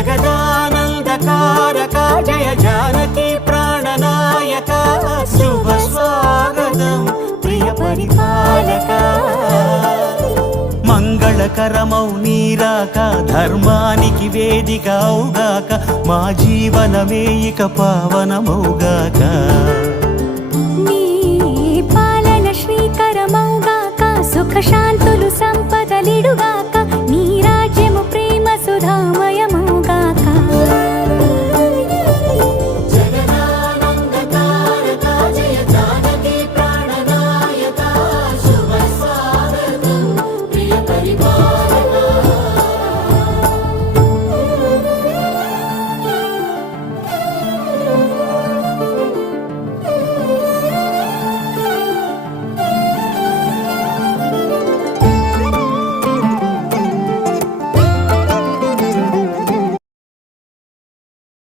జగదానందకారక జయ జానకి ప్రాణనాయక శుభ స్వాగతం ప్రియ పరిపాలక మంగళకరమౌ నీరాక ధర్మానికి వేదిక అవుగాక మా జీవనమే ఇక పావనమౌగాక నీ పాలన శ్రీకరమౌగాక సుఖ శాంతులు సంపదలిడుగా